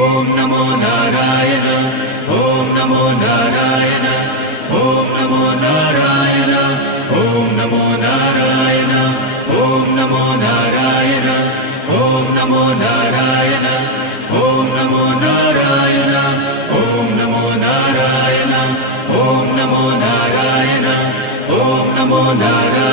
ఓం నమో Narayana ఓం నమో Narayana ఓం నమో Narayana ఓం నమో Narayana ఓం నమో Narayana ఓం నమో Narayana ఓం నమో Narayana ఓం నమో Narayana ఓం నమో Narayana ఓం నమో Narayana